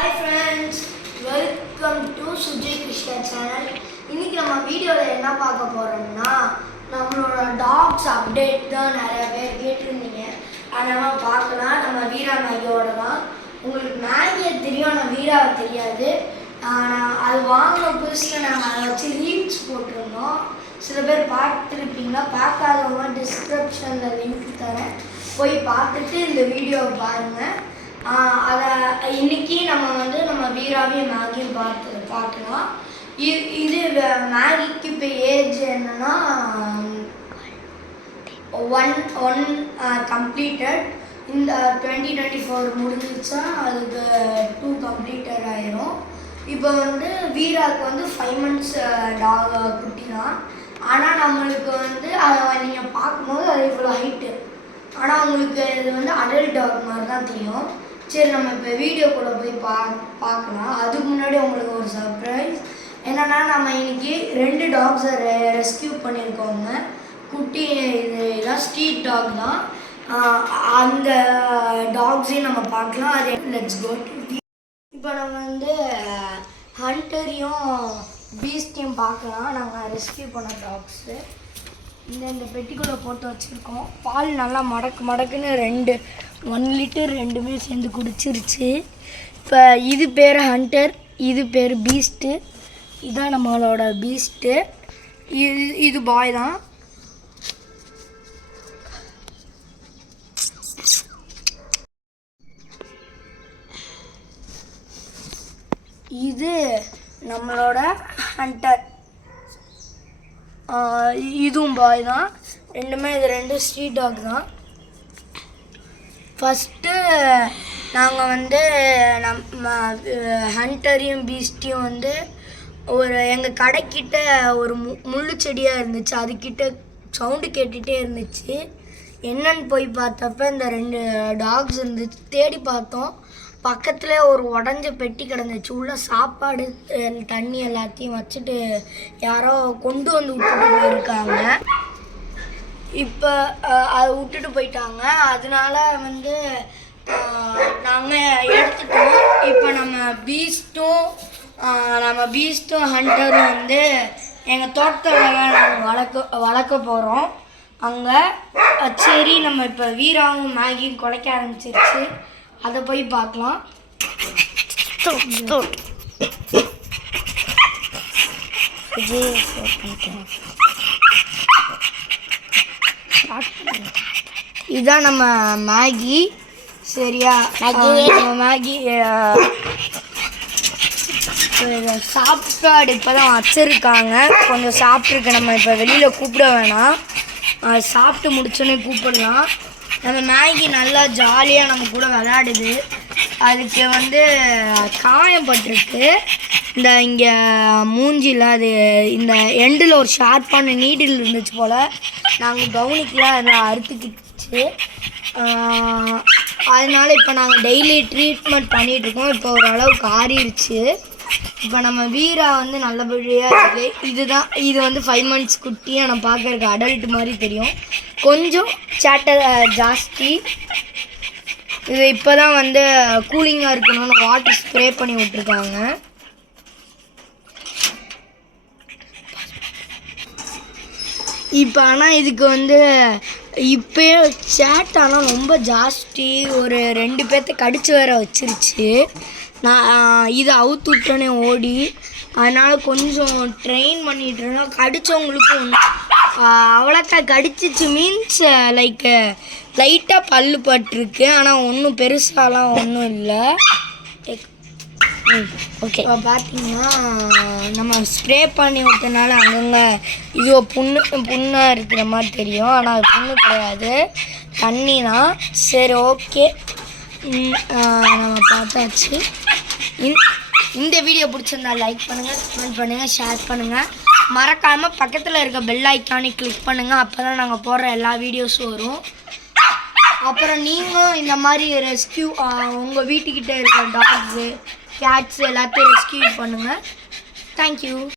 Hi friends, welcome to Sujay Krishna channel. இன்னைக்கு நம்ம வீடியோல என்ன பார்க்க போறோம்னா நம்மளோட டாக்ஸ் அப்டேட் தான் நிறைய பேர் கேட்டிருந்தீங்க. அதனால பார்க்கலாம். நம்ம வீரா மேகியோட தான். உங்களுக்கு மேகியை தெரியும், ஆனால் வீராவை தெரியாது. அது வாங்கின புதுசில் நாங்கள் அதை வச்சு ரீல்ஸ் போட்டிருந்தோம். சில பேர் பார்த்துருப்பீங்களா, பார்க்காதவங்க டிஸ்கிரிப்ஷனில் லிங்க் தரேன், போய் பார்த்துட்டு இந்த வீடியோவை பாருங்கள். அதை இன்னைக்கு நம்ம வீராவையும் மேகியும் பார்க்கலாம். இது மேகிக்கு இப்போ ஏஜ் என்னன்னா 1 கம்ப்ளீட்டட். இந்த 2024 முடிஞ்சிச்சா அதுக்கு 2 கம்ப்ளீட்டட் ஆயிரும். இப்போ வீராவுக்கு 5 months குட்டி தான். ஆனால் நம்மளுக்கு அதை நீங்கள் பார்க்கும்போது அது இவ்வளோ ஹைட்டு, ஆனால் உங்களுக்கு இது அடல்ட் டாக் மாதிரி தான் தெரியும். சரி, நம்ம இப்போ வீடியோ கூட போய் பார்க்கலாம். அதுக்கு முன்னாடி உங்களுக்கு ஒரு சர்ப்ரைஸ் என்னென்னா, நம்ம இன்னைக்கு 2 டாக்ஸை ரெஸ்கியூ பண்ணியிருக்கோங்க. குட்டி இதுதான் ஸ்ட்ரீட் டாக் தான். அந்த டாக்ஸையும் நம்ம பார்க்கலாம். அது லெட்ஸ் கோ டு. இப்போ நம்ம ஹண்டரையும் பீஸ்டையும் பார்க்கலாம். நாங்கள் ரெஸ்கியூ பண்ண டாக்ஸு இந்த பெட்டிக்குள்ளே போட்டு வச்சுருக்கோம். பால் நல்லா மடக்குன்னு 1 லிட்டர் ரெண்டுமே சேர்ந்து குடிச்சிருச்சு. இப்போ இது பேர் ஹண்டர், இது பேர் பீஸ்ட்டு. இதுதான் நம்மளோட பீஸ்ட்டு. இது பாய் தான். இது நம்மளோட ஹண்டர், இதுவும் பாய் தான். ரெண்டுமே இது 2 ஸ்ட்ரீட் டாக் தான். ஃபஸ்ட்டு நாங்கள் நம்ம ஹண்டரையும் பீஸ்ட்டையும் எங்கள் கடைக்கிட்ட ஒரு முள்ளு செடியாக இருந்துச்சு. அதுக்கிட்ட சவுண்டு கேட்டுகிட்டே இருந்துச்சு. என்னன்னு போய் பார்த்தப்ப இந்த 2 டாக்ஸ் இருந்துச்சு. தேடி பார்த்தோம், பக்கத்தில் ஒரு உடஞ்ச பெட்டி கிடந்துச்சு. உள்ள சாப்பாடு தண்ணி எல்லாத்தையும் வச்சுட்டு யாரோ கொண்டு விட்டுட்டு போயிருக்காங்க. இப்போ அதை விட்டுட்டு போயிட்டாங்க. அதனால நாங்கள் எடுத்துட்டோம். இப்போ நம்ம பீஸ்ட்டும் ஹண்டரும் எங்கள் தோட்டத்தில் நாங்கள் வளர்க்க போகிறோம் அங்கே. சரி, நம்ம இப்போ வீராவும் மேகியும் குலைக்க ஆரம்பிச்சிருச்சு. அதை போய் பார்க்கலாம். இதுதான் நம்ம மேகி. சரியா, நம்ம மேகி சாப்பாடு இப்போ தான் வச்சுருக்காங்க. கொஞ்சம் சாப்பிட்ருக்கு. நம்ம இப்போ வெளியில் கூப்பிட வேணாம், சாப்பிட்டு முடிச்சோன்னே கூப்பிடலாம். நம்ம மேகி நல்லா ஜாலியாக நம்ம கூட விளையாடுது. அதுக்கு காயம் பட்டிருக்கு. இங்கே மூஞ்சியில் அது இந்த எண்டில் ஒரு ஷார்ப்பான நீடில் இருந்துச்சு போல். நாங்கள் கவனிக்கலாம், அதெல்லாம் அறுத்துக்கிச்சு. அதனால் இப்போ நாங்கள் டெய்லி ட்ரீட்மெண்ட் பண்ணிகிட்ருக்கோம். இப்போ ஓரளவுக்கு ஆறிடுச்சு. இப்போ நம்ம வீரா நல்லபடியாக இருக்குது. இது 5 months குட்டியாக நம்ம பார்க்குறதுக்கு அடல்ட் மாதிரி தெரியும். கொஞ்சம் சேட்டை ஜாஸ்தி. இது இப்போ தான் கூலிங்காக இருக்கணும்னு வாட்டர் ஸ்ப்ரே பண்ணி விட்ருக்காங்க. இப்போ ஆனால் இதுக்கு இப்போ சேட் ஆனால் ரொம்ப ஜாஸ்தி. ஒரு 2 பேர்த்த கடிச்சு வேற வச்சிருச்சு. நான் இதை அவுத்து விட்டோன்னே ஓடி, அதனால் கொஞ்சம் ட்ரெயின் பண்ணிட்டுருந்தோம். கடித்தவங்களுக்கும் அவ்வளோக்கா கடிச்சிச்சு மீன்ஸ் லைட்டாக பல்லு பட்டிருக்கு. ஆனால் ஒன்றும் பெருசாலாம் ஒன்றும் இல்லை. ஓகே, இப்போ பார்த்தீங்கன்னா நம்ம ஸ்ப்ரே பண்ணி விட்டனால அங்கங்கே இது புண்ணாக இருக்கிற மாதிரி தெரியும். ஆனால் அது புண்ணு கிடையாது, தண்ணி தான். சரி, ஓகே, நம்ம பார்த்தாச்சு. இந்த வீடியோ பிடிச்சிருந்தா லைக் பண்ணுங்கள், கமெண்ட் பண்ணுங்கள், ஷேர் பண்ணுங்கள். மறக்காமல் பக்கத்தில் இருக்க பெல் ஐக்கானை கிளிக் பண்ணுங்கள். அப்போ தான் நாங்கள் போடுற எல்லா வீடியோஸும் வரும். அப்புறம் நீங்களும் இந்த மாதிரி ரெஸ்கியூ உங்கள் வீட்டுக்கிட்ட இருக்கிற டாக்ஸு கேட்ஸ் எல்லாத்தையும் ரெஸ்கியூ பண்ணுங்கள். தேங்க்யூ.